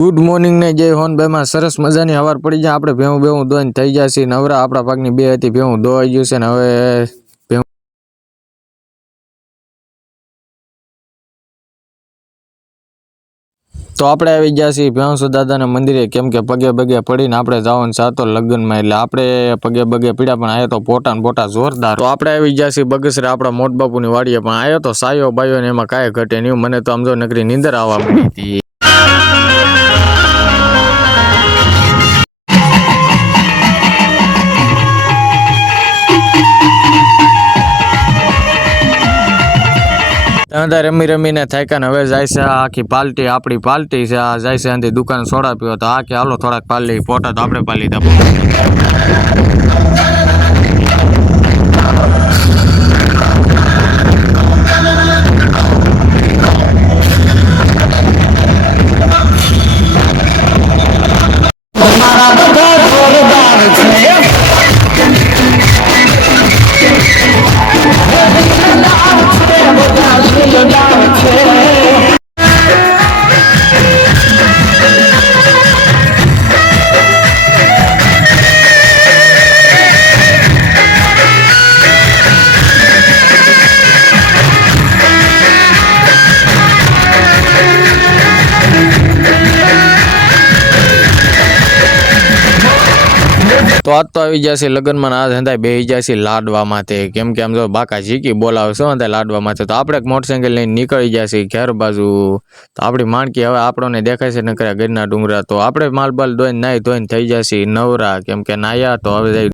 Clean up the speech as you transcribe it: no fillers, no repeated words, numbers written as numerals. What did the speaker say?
Good morning ને જય હોનભાઈ માં સરસ મજાની હવાર પડી જાય આપણે ભેહું ભેહું દોઈને થઈ જશે નવરા આપણા પાકની બે હતી ભેહું દોવાઈ ગયું છે ને હવે ભેહું તો આપણે આવી ગયા છીએ ભેંસુ દાદાના મંદિરે કેમ કે પગે પગે પડીને આપણે જવાનું સાતો લગ્નમાં એટલે આપણે પગે પગે પીડ્યા પણ આયો તો પોટા ને પોટા જોરદાર તો આપણે આવી ગયા છીએ બગસરે આપણા મોટ બાપુની વાડીએ પણ આયો તો સાયો બાયો ને એમાં કાંઈ ઘટે નહીં મને તો આમ જો નકરી નીંદર આવવા મળી હતી। રમી રમીને થાક્યા ને હવે જાય છે આખી પાલટી આપણી પાલટી છે આ જાય છે આથી દુકાન સોડા પીવો તો આ કે હાલો થોડાક પાલી પોટા તો આપણે પાલી દે તો આજ તો આવી જશે લગ્નમાં આ ધંધા બેસી જશે લાડવામાં તે કેમ કે આમ જો બાકા ઝીકી બોલાવે શું હતા લાડવામાં તો આપણે મોટરસાઇકલ લઈને નીકળી જશે ઘેર બાજુ તો આપણી માણકી હવે આપણને દેખાય છે ન કર્યા ઘરના ડુંગરા તો આપણે માલબાલ ધોઈને નાહી ધોઈને થઈ જશે નવરા કેમ કે નાહ્યા તો હવે